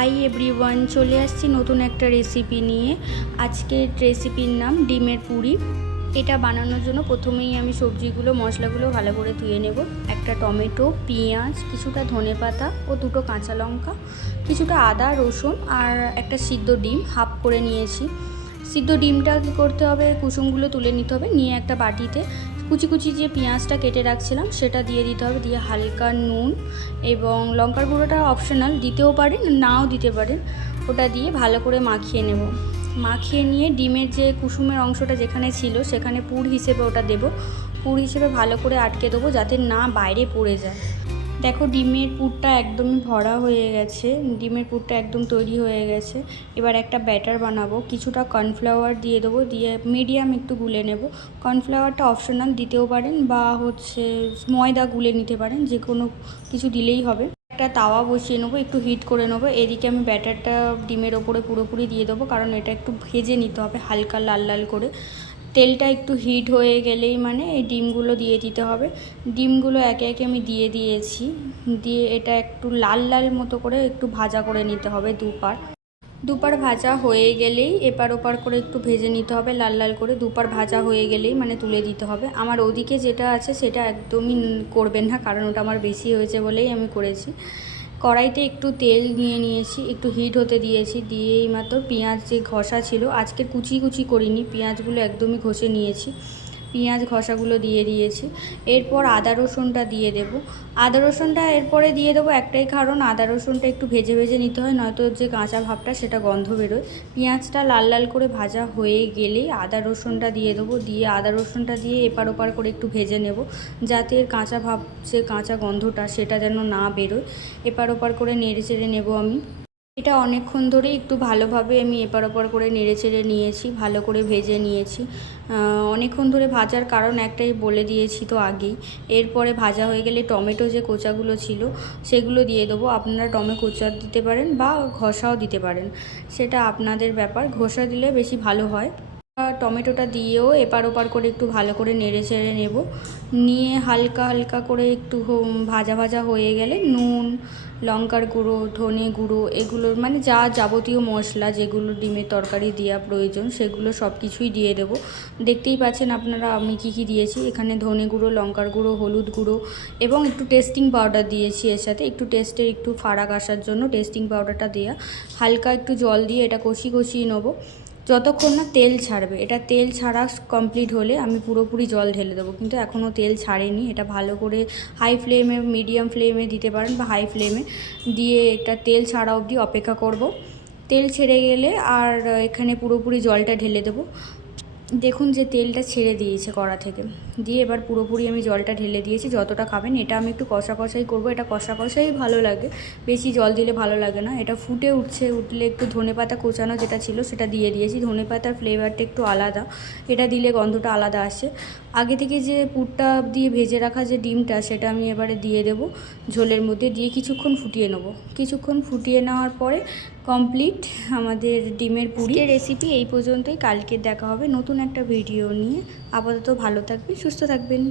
Hi everyone, চলে আসছি নতুন একটা রেসিপি নিয়ে। আজকের রেসিপির নাম ডিমের পুরি। এটা বানানোর জন্য প্রথমেই আমি সবজিগুলো মশলাগুলো ভালো করে ধুয়ে নেব। একটা টমেটো, পেঁয়াজ, কিছুটা ধনেপাতা ও দুটো কাঁচা লঙ্কা, কিছুটা আদা রসুন আর একটা সিদ্ধ ডিম হাফ করে নিয়েছি। সিদ্ধ ডিমটা কী করতে হবে, কুসুমগুলো তুলে নিতে হবে। নিয়ে একটা বাটিতে কুচি কুচি যে পেঁয়াজটা কেটে রাখছিলাম সেটা দিয়ে দিতে হবে। দিয়ে হালকা নুন এবং লঙ্কার গুঁড়োটা অপশনাল, দিতেও পারেন নাও দিতে পারেন। ওটা দিয়ে ভালো করে মাখিয়ে নেব। মাখিয়ে নিয়ে ডিমের যে কুসুমের অংশটা যেখানে ছিল সেখানে পুর হিসেবে ওটা দেব। পুর হিসেবে ভালো করে আটকে দেবো যাতে না বাইরে পড়ে যায়। দেখো ডিমের পুরটা একদমই ভরা হয়ে গেছে, ডিমের পুরটা একদম তৈরি হয়ে গেছে। এবার একটা ব্যাটার বানাবো। কিছুটা কর্নফ্লাওয়ার দিয়ে দেবো, দিয়ে মিডিয়াম একটু গুলে নেব। কর্নফ্লাওয়ারটা অপশনাল, দিতেও পারেন বা ময়দা গুলে নিতে পারেন, যে কোনো কিছু দিলেই হবে। একটা তাওয়া বসিয়ে নেবো, একটু হিট করে নেবো। এদিকে আমি ব্যাটারটা ডিমের ওপরে পুরোপুরি দিয়ে দেবো, কারণ এটা একটু ভেজে নিতে হবে হালকা লাল লাল করে। তেলটা একটু হিট হয়ে গেলেই এই ডিমগুলো দিয়ে দিতে হবে। ডিমগুলো একে একে আমি দিয়ে দিয়েছি। দিয়ে এটা একটু লাল লাল মতো করে একটু ভাজা করে নিতে হবে। দুপার ভাজা হয়ে গেলেই এপার ওপার করে একটু ভেজে নিতে হবে লাল লাল করে। দুপার ভাজা হয়ে গেলেই তুলে দিতে হবে। আমার ওদিকে যেটা আছে সেটা একদমই করবেন না, কারণ ওটা আমার বেশি হয়েছে বলেই আমি করেছি। কড়াইতে একটু তেল নিয়ে নিয়েছি, একটু হিট হতে দিয়েছি। দিয়ে এইমাত্র পেঁয়াজ যে ঘষা ছিল, আজকে কুচি কুচি করিনি, পেঁয়াজগুলো একদমই ঘষে নিয়েছি। পেঁয়াজ ঘষাগুলো দিয়ে দিয়েছি। এরপর আদা রসুনটা দিয়ে দেব। আদা রসুনটা এরপরে দিয়ে দেবো একটাই কারণ, আদা রসুনটা একটু ভেজে ভেজে নিতে হয়, নয়তো যে কাঁচা ভাবটা সেটা গন্ধ বেরোয়। পেঁয়াজটা লাল লাল করে ভাজা হয়ে গেলেই আদা রসুনটা দিয়ে দেবো। দিয়ে আদা রসুনটা দিয়ে এপার ওপার করে একটু ভেজে নেব, যাতে এর কাঁচা ভাব, যে কাঁচা গন্ধটা সেটা যেন না বেরোয়। এপার ওপার করে নেড়ে চেড়ে নেব আমি। এটা অনেকক্ষণ ধরেই একটু ভালোভাবে আমি এপার ওপার করে নেড়ে চেড়ে নিয়েছি, ভালো করে ভেজে নিয়েছি। অনেকক্ষণ ধরে ভাজার কারণ একটাই বলে দিয়েছি তো আগেই। এরপরে ভাজা হয়ে গেলে টমেটো যে কোচাগুলো ছিল সেগুলো দিয়ে দেবো। আপনারা টমেটো কোচা দিতে পারেন বা ঘষাও দিতে পারেন, সেটা আপনাদের ব্যাপার। ঘষা দিলে বেশি ভালো হয়। টমেটোটা দিয়েও এপার ওপার করে একটু ভালো করে নেড়ে চেড়ে নেব। নিয়ে হালকা হালকা করে একটু ভাজা ভাজা হয়ে গেলে নুন, লঙ্কার গুঁড়ো, ধনে গুঁড়ো, এগুলোর যা যাবতীয় মশলা যেগুলো ডিমের তরকারি দেওয়া প্রয়োজন সেগুলো সব কিছুই দিয়ে দেবো। দেখতেই পাচ্ছেন আপনারা আমি কি কি দিয়েছি। এখানে ধনে গুঁড়ো, লঙ্কার গুঁড়ো, হলুদ গুঁড়ো এবং একটু টেস্টিং পাউডার দিয়েছি এর সাথে, একটু টেস্টের একটু ফারাক আসার জন্য টেস্টিং পাউডারটা দেওয়া। হালকা একটু জল দিয়ে এটা কষিয়ে নেবো যতক্ষণ না তেল ছাড়বে। এটা তেল ছাড়া কমপ্লিট হলে আমি পুরোপুরি জল ঢেলে দেবো, কিন্তু এখনও তেল ছাড়েনি। এটা ভালো করে হাই ফ্লেমে, মিডিয়াম ফ্লেমে দিতে পারেন বা হাই ফ্লেমে দিয়ে এটা তেল ছাড়া অবধি অপেক্ষা করব। তেল ছেড়ে গেলে আর এখানে পুরোপুরি জলটা ঢেলে দেবো। দেখুন যে তেলটা ছেড়ে দিয়েছে কড়া থেকে। দিয়ে এবার পুরোপুরি আমি জলটা ঢেলে দিয়েছি যতটা খাবেন। এটা আমি একটু কষা কষাই করবো, এটা কষা কষাই ভালো লাগে, বেশি জল দিলে ভালো লাগে না। এটা ফুটে উঠছে, উঠলে একটু ধনেপাতা কোচানো যেটা ছিল সেটা দিয়ে দিয়েছি। ধনেপাতার ফ্লেভারটা একটু আলাদা, এটা দিলে গন্ধটা আলাদা আসে। আগে থেকে যে পুরটা দিয়ে ভেজে রাখা যে ডিমটা সেটা আমি এবারে দিয়ে দেবো ঝোলের মধ্যে। দিয়ে কিছুক্ষণ ফুটিয়ে নেব। কিছুক্ষণ ফুটিয়ে নেওয়ার পরে কমপ্লিট আমাদের ডিমের পুরি রেসিপি এই পর্যন্তই। কালকে দেখা হবে নতুন একটা ভিডিও নিয়ে। আপাতত ভালো থাকবেন, সুস্থ থাকবেন।